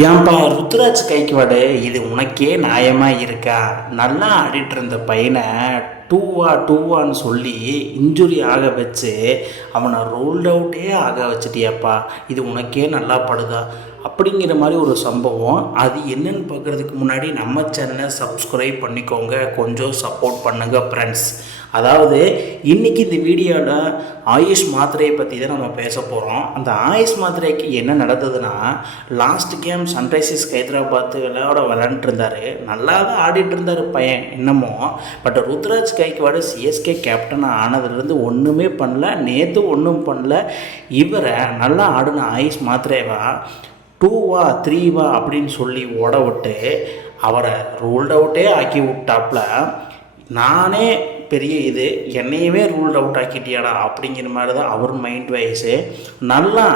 ஏன்பா ருத்ராஜ் கைக்வாடு, இது உனக்கே நியாயமாக இருக்கா? நல்லா ஆடிட்டு இருந்த பையனை டூவான்னு சொல்லி இன்ஜுரி ஆக வச்சு அவனை ரோல்ட் அவுட்டே ஆக வச்சிட்டியாப்பா. இது உனக்கே நல்லா படுதா? அப்படிங்கிற மாதிரி ஒரு சம்பவம். அது என்னன்னு பார்க்குறதுக்கு முன்னாடி நம்ம சேனலை சப்ஸ்கிரைப் பண்ணிக்கோங்க, கொஞ்சம் சப்போர்ட் பண்ணுங்கள் ஃப்ரெண்ட்ஸ். அதாவது இன்றைக்கி இந்த வீடியோவில் ஆயுஷ் மாத்திரையை பற்றி தான் நம்ம பேச போகிறோம். அந்த ஆயுஷ் மாத்திரைக்கு என்ன நடந்ததுன்னா, லாஸ்ட் கேம் சன்ரைசர்ஸ் ஹைதராபாத் விளையாண்டுருந்தார். நல்லா தான் ஆடிட்டு இருந்தார் பையன் இன்னமும். But Ruturaj Gaikwad CSK captain ஆனதுலேருந்து ஒன்றுமே பண்ணல, நேற்று ஒன்றும் பண்ணல. இவரை நல்லா ஆடின ஆயுஷ் மாத்திரைவா 2-3 அப்படின்னு சொல்லி ஓட விட்டு அவரை ரோல்ட் அவுட்டே ஆக்கி விட்டாப்புல. நானே பெரிய இது, என்னையவே ரூல்ட் அவுட் ஆக்கிட்டியாடா அப்படிங்கிற மாதிரி தான் அவர் மைண்ட் வைஸு. நல்லா,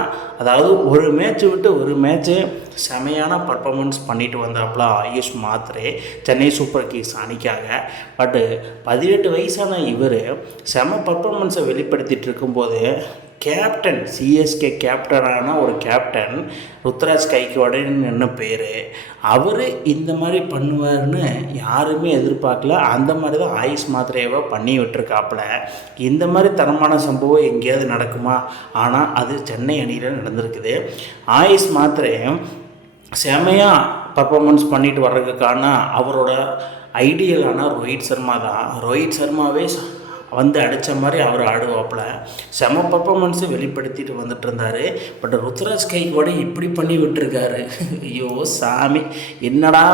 அதாவது ஒரு மேட்ச்சு விட்டு ஒரு மேட்ச்சு செமையான பர்ஃபார்மன்ஸ் பண்ணிட்டு வந்தாப்புல ஆயுஷ் மாத்திரை சென்னை சூப்பர் கிங்ஸ் அணிக்காக. பட்டு 18 வயசான இவர் செம பர்ஃபார்மன்ஸை வெளிப்படுத்திகிட்டு இருக்கும்போது கேப்டன், சிஎஸ்கே கேப்டனான ஒரு கேப்டன் ருத்ராஜ் கைக்வாடுன்னு என்ன பேர், அவர் இந்த மாதிரி பண்ணுவார்னு யாருமே எதிர்பார்க்கல. அந்த மாதிரி தான் ஆயுஷ் மாத்திரையை பண்ணி விட்டுருக்காப்புல. இந்த மாதிரி தரமான சம்பவம் எங்கேயாவது நடக்குமா? ஆனால் அது சென்னை அணியில் நடந்திருக்குது. ஆயுஷ் மாத்திரை செமையாக பர்ஃபார்மன்ஸ் பண்ணிட்டு வர்றதுக்கான அவரோட ஐடியலான ரோஹித் சர்மா தான். ரோஹித் சர்மாவே வந்து அடித்த மாதிரி அவர் ஆடுவாப்பில் செம பர்ஃபார்மன்ஸு வெளிப்படுத்திட்டு வந்துட்டு இருந்தார். பட் ருத்ராஜ் கைக்வாடு இப்படி பண்ணி விட்டுருக்காரு. ஐயோ சாமி, என்னடா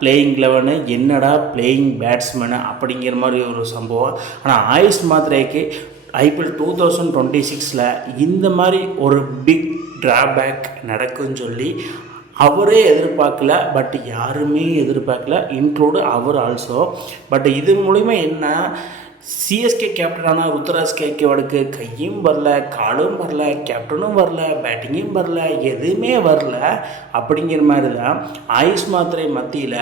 பிளேயிங் 11, என்னடா பிளேயிங் பேட்ஸ்மேனு அப்படிங்கிற மாதிரி ஒரு சம்பவம். ஆனால் ஆயுஷ் மாத்திரைக்கு IPL 2026 இந்த மாதிரி ஒரு பிக் ட்ராபேக் நடக்குன்னு சொல்லி அவரே எதிர்பார்க்கல. பட் யாருமே எதிர்பார்க்கல, இன்க்ளூடு அவர் ஆல்சோ. பட் இது மூலிமா என்ன, சிஎஸ்கே கேப்டனான ருத்ராஜ் கைக்வாடுக்கு கையும் வரல, காலும் வரல, கேப்டனும் வரல, பேட்டிங்கும் வரல, எதுவுமே வரல. அப்படிங்கிற மாதிரி தான் ஆயுஷ் மாத்திரை மத்தியில்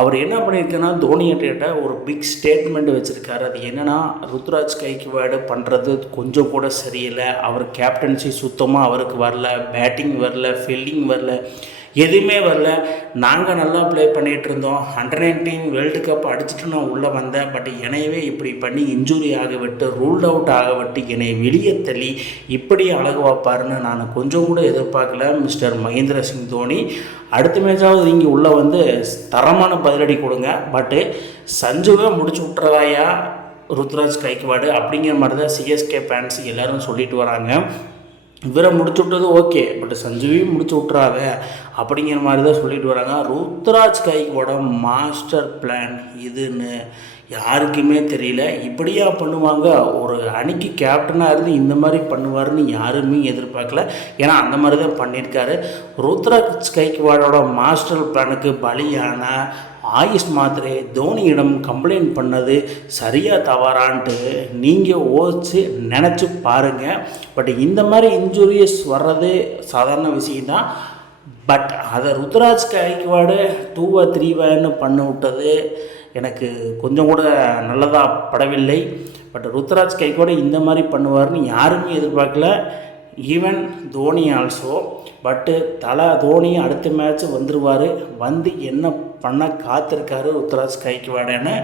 அவர் என்ன பண்ணியிருக்கேன்னா, தோனிகிட்ட ஒரு பிக் ஸ்டேட்மெண்ட் வச்சுருக்காரு. அது என்னென்னா, ருத்ராஜ் கைக்வாடு பண்ணுறது கொஞ்சம் கூட சரியில்லை, அவர் கேப்டன்சி சுத்தமாக அவருக்கு வரல, பேட்டிங் வரல, ஃபீல்டிங் வரல, எதுவுமே வரல. நாங்கள் நல்லா ப்ளே பண்ணிகிட்டு இருந்தோம், அண்டர்-19 வேர்ல்டு கப் அடிச்சுட்டு நான் உள்ளே வந்தேன். பட் என்னையவே இப்படி பண்ணி இன்ஜுரி ஆக விட்டு, ரூல்ட் அவுட் ஆக விட்டு, என்னை வெளியே தள்ளி இப்படி அழகு வைப்பாருன்னு நான் கொஞ்சம் கூட எதிர்பார்க்கல மிஸ்டர் மகேந்திர சிங் தோனி. அடுத்த மேட்சாவது நீங்கள் உள்ளே வந்து தரமான பதிலடி கொடுங்க. பட்டு சஞ்சுவை முடிச்சு விட்டுறதாயா ருத்ராஜ் கைக்வாடு அப்படிங்கிற மாதிரி தான் சிஎஸ்கே ஃபேன்ஸ் எல்லோரும் சொல்லிட்டு வராங்க. இவரை முடிச்சு விட்டது ஓகே, பட் சஞ்சுவையும் முடிச்சு விட்றாங்க அப்படிங்கிற மாதிரி தான் சொல்லிட்டு வராங்க. ருத்ராஜ் கைக்வாட மாஸ்டர் பிளான் இதுன்னு யாருக்குமே தெரியல. இப்படியா பண்ணுவாங்க? ஒரு அணிக்கு கேப்டனாக இருந்து இந்த மாதிரி பண்ணுவார்னு யாருமே எதிர்பார்க்கல. ஏன்னா அந்த மாதிரி தான் பண்ணியிருக்காரு. ருத்ராஜ் கைக்வாடோட மாஸ்டர் பிளானுக்கு பலியான ஆயுஷ் மாத்திரை தோனியிடம் கம்ப்ளைண்ட் பண்ணது சரியாக தவறான்ட்டு நீங்கள் யோசிச்சு நினச்சி பாருங்கள். பட் இந்த மாதிரி இன்ஜுரியஸ் வர்றது சாதாரண விஷயந்தான். பட் அதை ருத்ராஜ் கைக்வாடு 2-3 பண்ண விட்டது எனக்கு கொஞ்சம் கூட நல்லதாக படவில்லை. பட் ருத்ராஜ் கைக்வாடு இந்த மாதிரி பண்ணுவார்னு யாருமே எதிர்பார்க்கல, ஈவன் தோனி ஆல்சோ. பட்டு தோனி அடுத்த மேட்ச்சு வந்துடுவார், வந்து என்ன பண்ண காத்திருக்காரு ருத்ராஜ் கைக்வாடுன்னு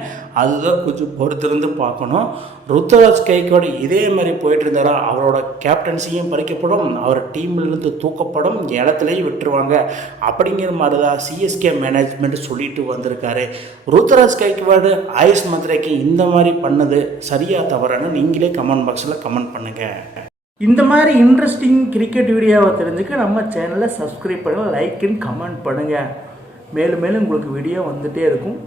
அதுதான் கொஞ்சம் பொறுத்திருந்து பார்க்கணும். ருத்ராஜ் கைக்வாடு இதே மாதிரி போயிட்டு இருந்தாரா, அவரோட கேப்டன்சியும் பறிக்கப்படும், அவர் டீம்லேருந்து தூக்கப்படும், இடத்துலையும் விட்டுருவாங்க அப்படிங்கிற மாதிரி தான் சிஎஸ்கே மேனேஜ்மெண்ட் சொல்லிட்டு வந்திருக்காரு. ருத்ராஜ் கைக்வாடு ஆயுஷ் மாத்திரைக்கு இந்த மாதிரி பண்ணது சரியாக தவறான்னு நீங்களே கமெண்ட் பாக்ஸில் கமெண்ட் பண்ணுங்கள். இந்த மாதிரி இன்ட்ரெஸ்டிங் கிரிக்கெட் வீடியோவை தெரிஞ்சுக்க நம்ம சேனலை சப்ஸ்கிரைப் பண்ணுங்கள், லைக் அண்ட் கமெண்ட் பண்ணுங்கள். மேலும் மேலும் உங்களுக்கு வீடியோ வந்துகிட்டே இருக்கும்.